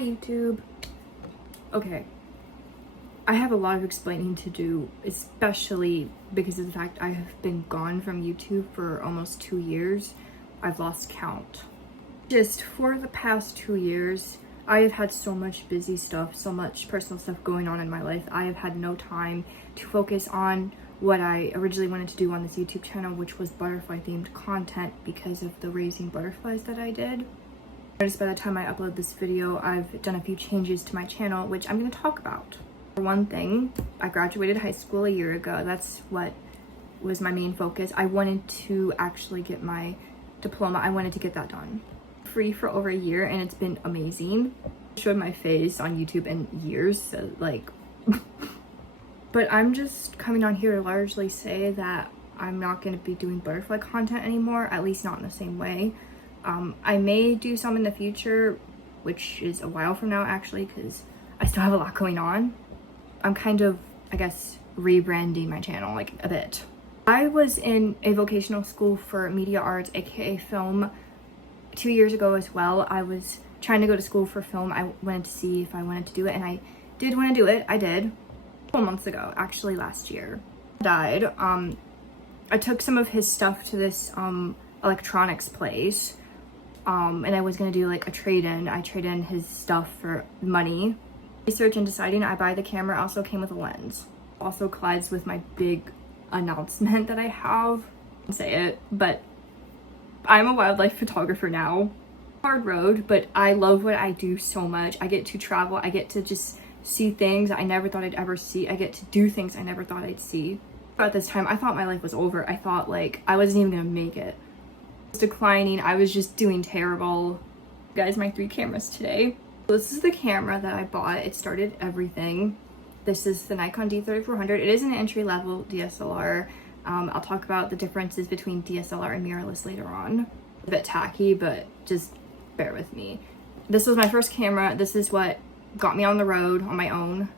YouTube. Okay, I have a lot of explaining to do, especially because of the fact I have been gone from YouTube for almost 2 years. I've lost count. Just for the past 2 years, I have had so much busy stuff, so much personal stuff going on in my life. I have had no time to focus on what I originally wanted to do on this YouTube channel, which was butterfly themed content because of the raising butterflies that I did. Notice by the time I upload this video, I've done a few changes to my channel, which I'm going to talk about. For one thing, I graduated high school a year ago. That's what was my main focus. I wanted to actually get my diploma. I wanted to get that done. Free for over a year, and it's been amazing. I showed my face on YouTube in years, so like but I'm just coming on here to largely say that I'm not going to be doing butterfly content anymore, at least not in the same way. I may do some in the future, which is a while from now actually, because I still have a lot going on. I'm kind of, I guess, rebranding my channel like a bit. I was in a vocational school for media arts, aka film, 2 years ago as well. I was trying to go to school for film. I wanted to see if I wanted to do it, and I did want to do it. I did. A couple months ago, actually last year. Died. I took some of his stuff to this electronics place, and I was gonna do like a trade-in. I trade in his stuff for money. Research and deciding I buy the camera also came with a lens. Also collides with my big announcement that I have. I say it, but I'm a wildlife photographer now. Hard road, but I love what I do so much. I get to travel. I get to just see things I never thought I'd ever see. I get to do things I never thought I'd see. At this time, I thought my life was over. I thought like I wasn't even gonna make it. I was declining. I was just doing terrible. Guys, my 3 cameras today. This is the camera that I bought. It started everything. This is the Nikon D3400. It is an entry-level DSLR. I'll talk about the differences between DSLR and mirrorless later on. A bit tacky, but just bear with me. This was my first camera. This is what got me on the road on my own.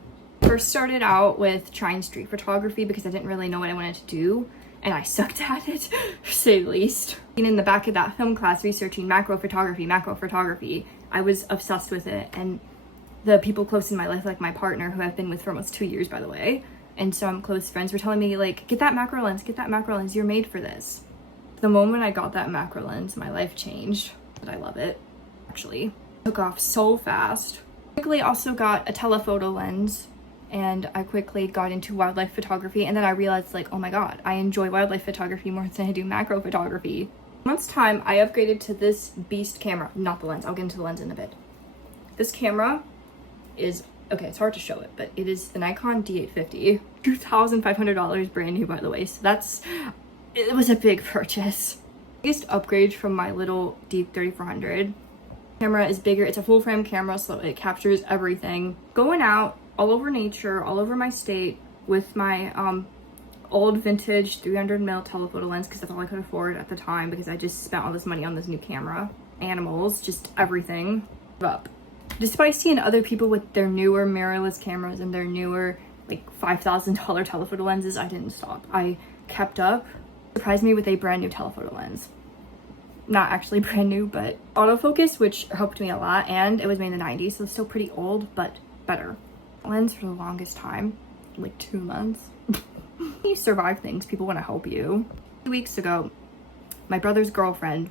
First started out with trying street photography because I didn't really know what I wanted to do, and I sucked at it, to say the least. In the back of that film class researching macro photography, I was obsessed with it, and the people close in my life, like my partner, who I've been with for almost 2 years, by the way, and some close friends were telling me like, get that macro lens, you're made for this. The moment I got that macro lens, my life changed, but I love it, actually. Took off so fast. Quickly also got a telephoto lens, and I quickly got into wildlife photography, and then I realized like, oh my god, I enjoy wildlife photography more than I do macro photography. Once time, I upgraded to this beast camera, not the lens. I'll get into the lens in a bit. This camera is, okay, it's hard to show it, but it is the Nikon D850. $2,500 brand new, by the way, so it was a big purchase. Biggest upgrade from my little D3400. Camera is bigger. It's a full frame camera, so it captures everything. Going out all over nature, all over my state with my old vintage 300mm telephoto lens, because that's all I could afford at the time because I just spent all this money on this new camera. Animals, just everything. Up. Despite seeing other people with their newer mirrorless cameras and their newer like $5,000 telephoto lenses, I didn't stop. I kept up. Surprised me with a brand new telephoto lens. Not actually brand new, but autofocus, which helped me a lot, and it was made in the 90s, so it's still pretty old, but better. Lens for the longest time, like 2 months. You survive things, people want to help you. 2 weeks ago, my brother's girlfriend,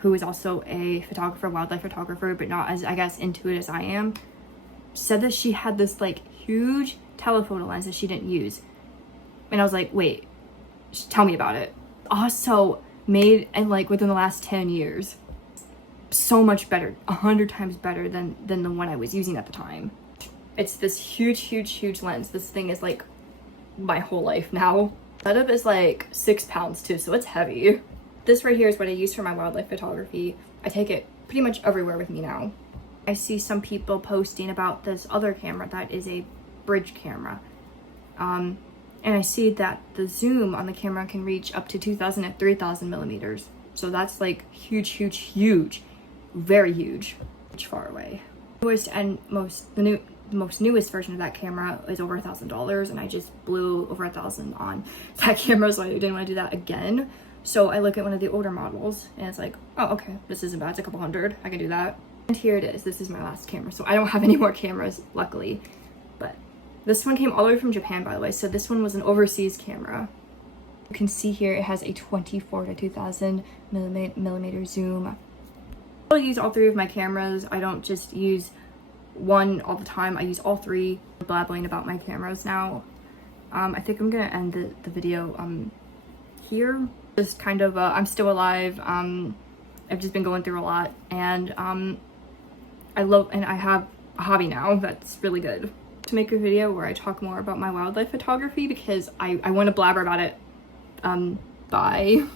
who is also a photographer, wildlife photographer, but not as, I guess, into it as I am, said that she had this like huge telephoto lens that she didn't use. And I was like, wait, tell me about it. Also made and like within the last 10 years. So much better, 100 times better than the one I was using at the time. It's this huge lens. This thing is like my whole life now. Setup is like 6 pounds too, so it's heavy. This right here is what I use for my wildlife photography. I take it pretty much everywhere with me now. I see some people posting about this other camera that is a bridge camera. And I see that the zoom on the camera can reach up to 2,000 and 3,000 millimeters. So that's like huge, very huge, far away. Newest and the most newest version of that camera is over $1,000, and I just blew over 1,000 on that camera, so I didn't want to do that again. So I look at one of the older models, and it's like, oh, okay, this isn't bad. It's a couple hundred. I can do that. And here it is. This is my last camera. So I don't have any more cameras, luckily. But this one came all the way from Japan, by the way. So this one was an overseas camera. You can see here it has a 24 to 2000 millimeter zoom. I use all three of my cameras. I don't just use one all the time. I use all three. I'm blabbering about my cameras now. I think I'm gonna end the video here. Just kind of I'm still alive. I've just been going through a lot, and I have a hobby now that's really good. To make a video where I talk more about my wildlife photography because I want to blabber about it. Bye.